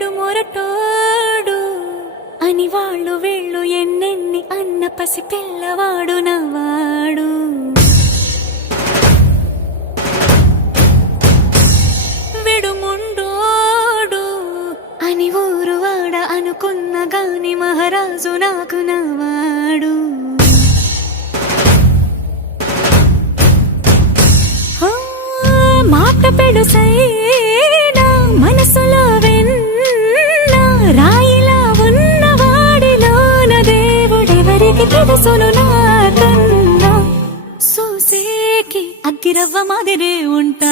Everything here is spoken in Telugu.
వీడు మొరటోడు అని వాళ్ళు వీళ్ళు ఎన్నెన్ని అన్న పసి పిల్లవాడు నవ్వాడు. వీడు ముండోడు అని ఊరు వాడ అనుకున్న గాని మహారాజు నాకు నవ్వాడు. మాట పెడుసైనా మనసులో వెన్న రాయిలా ఉన్నవాడిలోన దేవుడెవరికి తెలుసును నాకన్నా. సూసేకి అగ్గిరవ్వ మాదిరే ఉంటా.